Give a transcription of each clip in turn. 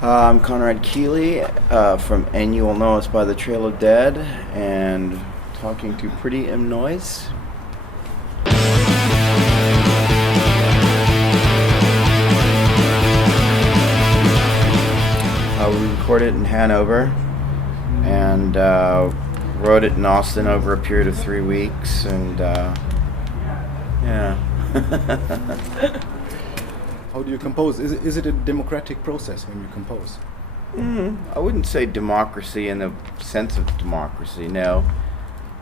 I'm Conrad Keely from And You Will Know Us by the Trail of Dead, and talking to Pretty M Noise. We recorded it in Hanover and wrote it in Austin over a period of 3 weeks, and yeah. How do you compose? Is it a democratic process when you compose? I wouldn't say democracy in the sense of democracy, no.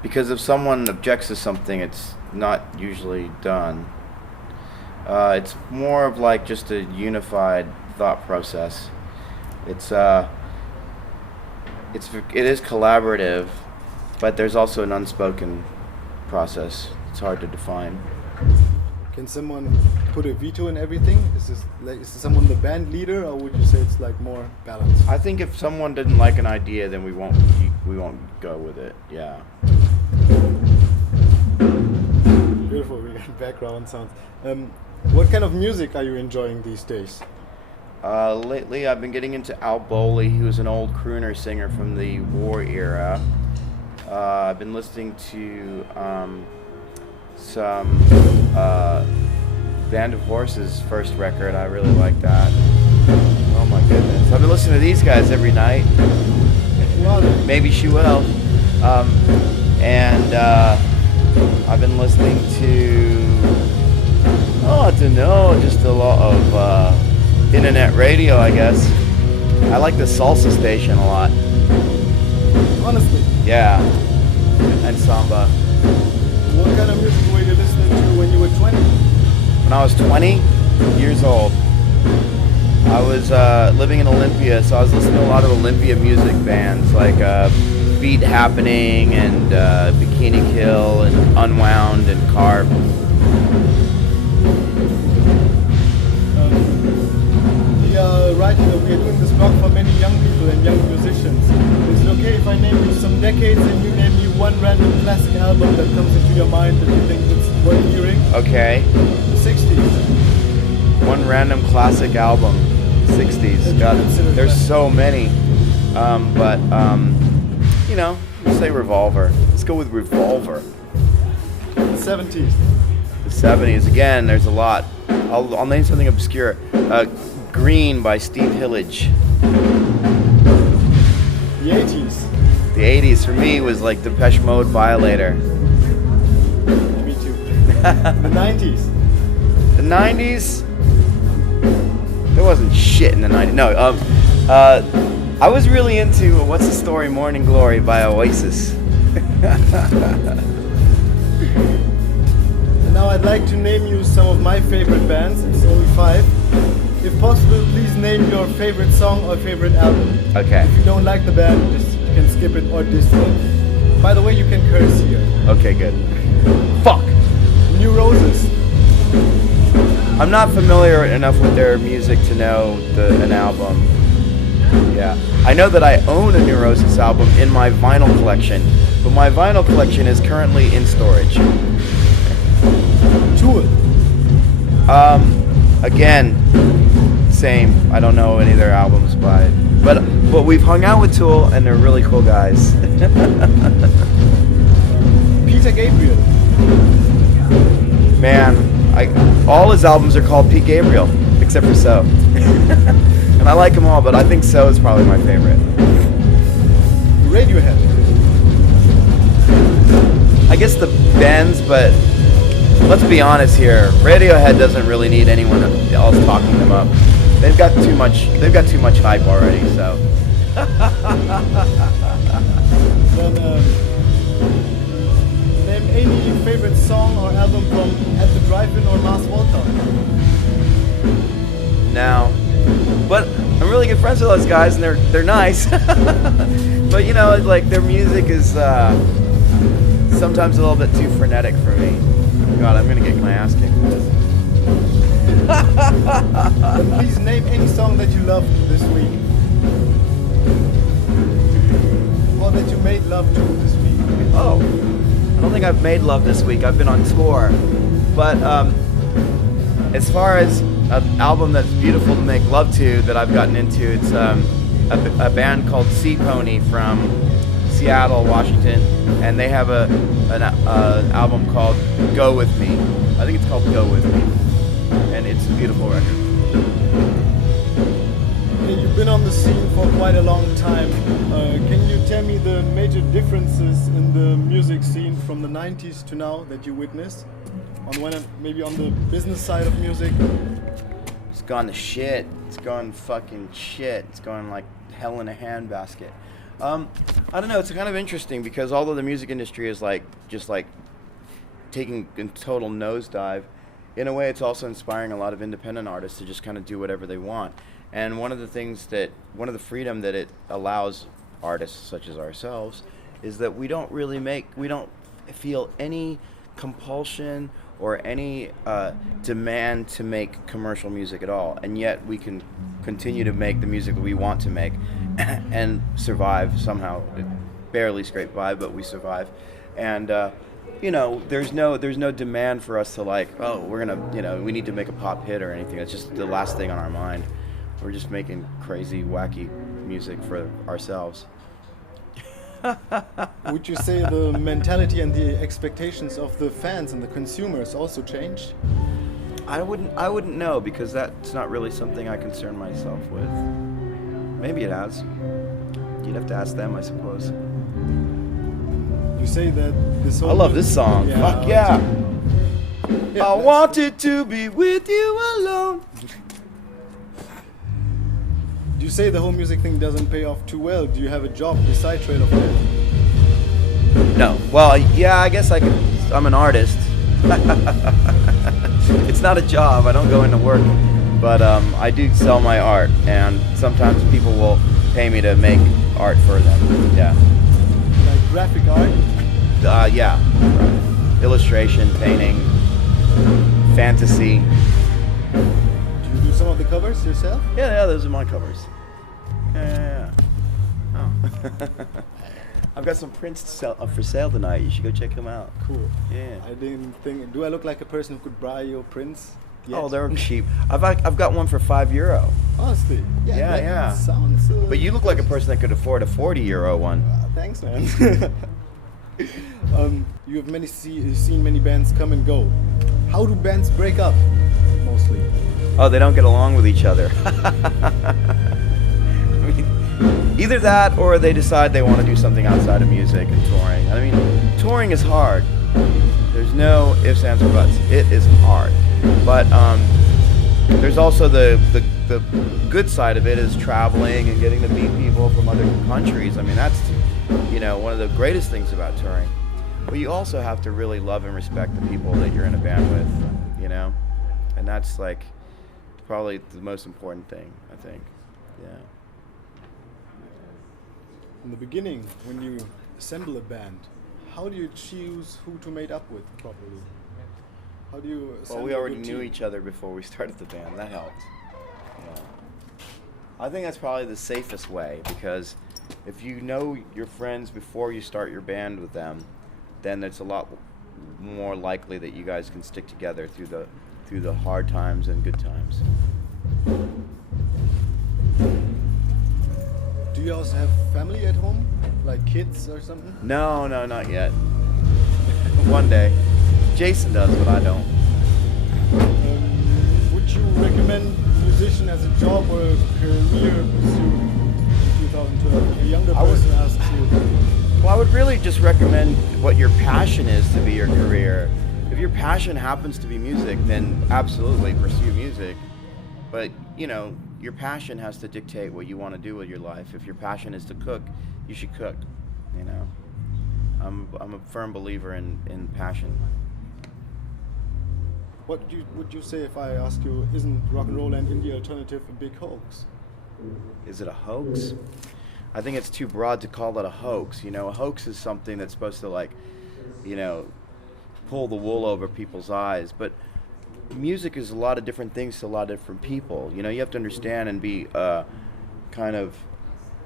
Because if someone objects to something, it's not usually done. It's more of like just a unified thought process. It is collaborative, but there's also an unspoken process. It's hard to define. Can someone put a veto in everything? Is someone the band leader, or would you say it's like more balanced? I think if someone didn't like an idea, then we won't go with it. Yeah. Beautiful. We got background sounds. What kind of music are you enjoying these days? Lately, I've been getting into Al Bowley. He was an old crooner singer from the war era. I've been listening to some Band of Horses' first record. I really like that. Oh my goodness. I've been listening to these guys every night. Maybe she will. And I've been listening to, I don't know, just a lot of internet radio, I guess. I like the Salsa station a lot. Honestly? Yeah. And samba. What kind of music were you listening to when you were 20? When I was 20 years old, I was living in Olympia, so I was listening to a lot of Olympia music bands like Beat Happening and Bikini Kill and Unwound and Carb. Right, we are doing this blog for many young people and young musicians. Is it okay if I name you some decades and you name me one random classic album that comes into your mind that you think it's worth hearing? Okay. The 60s. One random classic album, 60s. God, there's so many. But let's say Revolver. Let's go with Revolver. The 70s. The 70s. Again, there's a lot. I'll name something obscure. Green by Steve Hillage. The 80s. The 80s for me was like Depeche Mode, Violator. Me too. The 90s. The 90s? There wasn't shit in the 90s. No, I was really into What's the Story, Morning Glory by Oasis. And now I'd like to name you some of my favorite bands. It's only 5. If possible, please name your favorite song or favorite album. Okay. If you don't like the band, you can skip it or diss it. By the way, you can curse here. Okay, good. Fuck! New Roses. I'm not familiar enough with their music to know an album. Yeah. I know that I own a New Roses album in my vinyl collection, but my vinyl collection is currently in storage. Tool. Again, same. I don't know any of their albums but we've hung out with Tool and they're really cool guys. Peter Gabriel. Man, all his albums are called Pete Gabriel, except for So. And I like them all, but I think So is probably my favorite. Radiohead. I guess the bands, but let's be honest here. Radiohead doesn't really need anyone else talking them up. They've got too much hype already, so. Then name any favorite song or album from At the Drive-In or Mars Volta. No. But I'm really good friends with those guys and they're nice. But like their music is sometimes a little bit too frenetic for me. God, I'm gonna get my ass kicked for this. Please name any song that you loved this week. Or that you made love to this week. Oh, I don't think I've made love this week. I've been on tour. But as far as an album that's beautiful to make love to that I've gotten into. It's a band called Sea Pony from Seattle, Washington, and they have an album called Go With Me. I think it's called Go With Me, and it's a beautiful record. You've been on the scene for quite a long time. Can you tell me the major differences in the music scene from the 90s to now that you witnessed? On one end, maybe on the business side of music? It's gone to shit. It's gone fucking shit. It's gone like hell in a handbasket. I don't know. It's kind of interesting because although the music industry is just taking a total nosedive, in a way it's also inspiring a lot of independent artists to just kind of do whatever they want. And one of the freedom that it allows artists such as ourselves is that we don't feel any compulsion or any demand to make commercial music at all, and yet we can continue to make the music that we want to make and survive somehow. Barely scrape by, but we survive. And there's no demand for us to we need to make a pop hit or anything. It's just the last thing on our mind. We're just making crazy, wacky music for ourselves. Would you say the mentality and the expectations of the fans and the consumers also changed? I wouldn't know, because that's not really something I concern myself with. Maybe it has. You'd have to ask them, I suppose. You say that this whole... I love this song. Yeah, Fuck yeah. I wanted to be with you alone. Do you say the whole music thing doesn't pay off too well? Do you have a job beside Trail of Death? No. Well, yeah, I guess I'm an artist. It's not a job. I don't go into work. But I do sell my art, and sometimes people will pay me to make art for them. Yeah. Like graphic art? Yeah. Illustration, painting, fantasy. Do you do some of the covers yourself? Yeah, those are my covers. Yeah. Oh. I've got some prints for sale tonight. You should go check them out. Cool. Yeah. I didn't think... Do I look like a person who could buy your prints? Yet? Oh, they're cheap. I've got one for €5. Honestly? Yeah. Sounds... But you look like a person that could afford a €40 one. Thanks, man. You have seen many bands come and go. How do bands break up, mostly? Oh, they don't get along with each other. Either that, or they decide they want to do something outside of music and touring. I mean, touring is hard. There's no ifs, ands, or buts. It is hard. But there's also the good side of it is traveling and getting to meet people from other countries. I mean, that's one of the greatest things about touring. But you also have to really love and respect the people that you're in a band with, and that's probably the most important thing, I think. Yeah. In the beginning, when you assemble a band, how do you choose who to mate up with properly? How do you assemble Well, we already a good knew team? each other before we started the band. That helped. Yeah. I think that's probably the safest way, because if you know your friends before you start your band with them, then it's a lot more likely that you guys can stick together through the hard times and good times. Do you also have family at home? Like kids or something? No, not yet. One day. Jason does, but I don't. Would you recommend musician as a job or a career pursuit in 2012? If a younger person asks you. Well, I would really just recommend what your passion is to be your career. If your passion happens to be music, then absolutely pursue music. But, your passion has to dictate what you want to do with your life. If your passion is to cook, you should cook, I'm a firm believer in passion. What would you say if I ask you, isn't rock and roll and indie alternative a big hoax? Is it a hoax? I think it's too broad to call it a hoax. A hoax is something that's supposed to pull the wool over people's eyes. But music is a lot of different things to a lot of different people. You have to understand and be kind of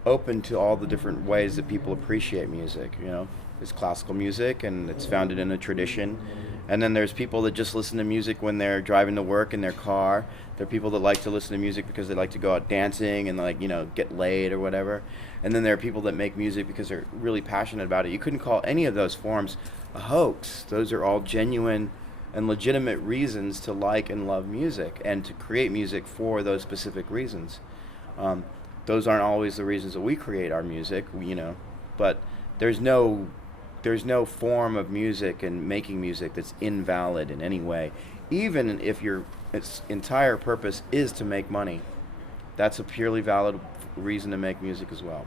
open to all the different ways that people appreciate music. There's classical music, and it's founded in a tradition, And then there's people that just listen to music when they're driving to work in their car. There are people that like to listen to music because they like to go out dancing and like, you know, get laid or whatever. And then there are people that make music because they're really passionate about it. You couldn't call any of those forms a hoax. Those are all genuine and legitimate reasons to like and love music and to create music for those specific reasons. Those aren't always the reasons that we create our music, you know, but there's no form of music and making music that's invalid in any way, even if its entire purpose is to make money. That's a purely valid reason to make music as well.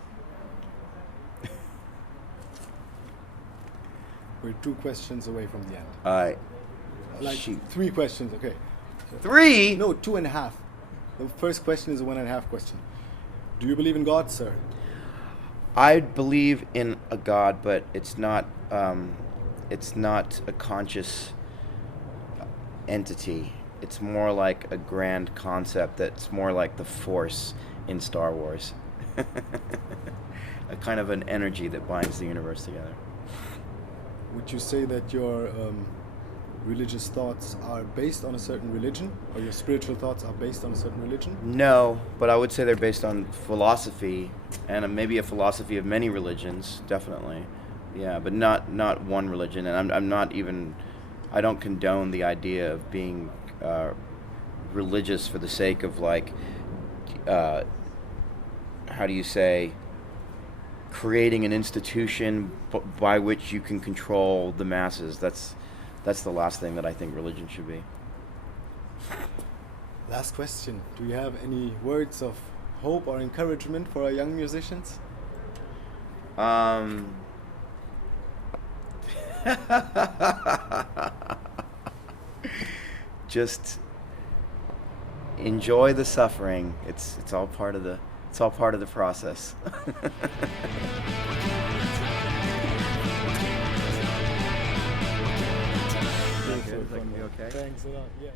We're 2 questions away from the end. Like Shoot. 3 questions, okay. 3? No, 2.5. The first question is a 1.5 question. Do you believe in God, sir? I believe in a God, but it's not a conscious entity. It's more like a grand concept that's more like the Force in Star Wars. A kind of an energy that binds the universe together. Would you say that your religious thoughts are based on a certain religion, or your spiritual thoughts are based on a certain religion? No, but I would say they're based on philosophy, and maybe a philosophy of many religions, definitely. Yeah, but not one religion, and I'm not even, I don't condone the idea of being religious for the sake of like, how do you say, creating an institution by which you can control the masses. That's the last thing that I think religion should be. Last question. Do you have any words of hope or encouragement for our young musicians? Just enjoy the suffering. It's all part of the process. Okay. Thanks a lot. Yeah.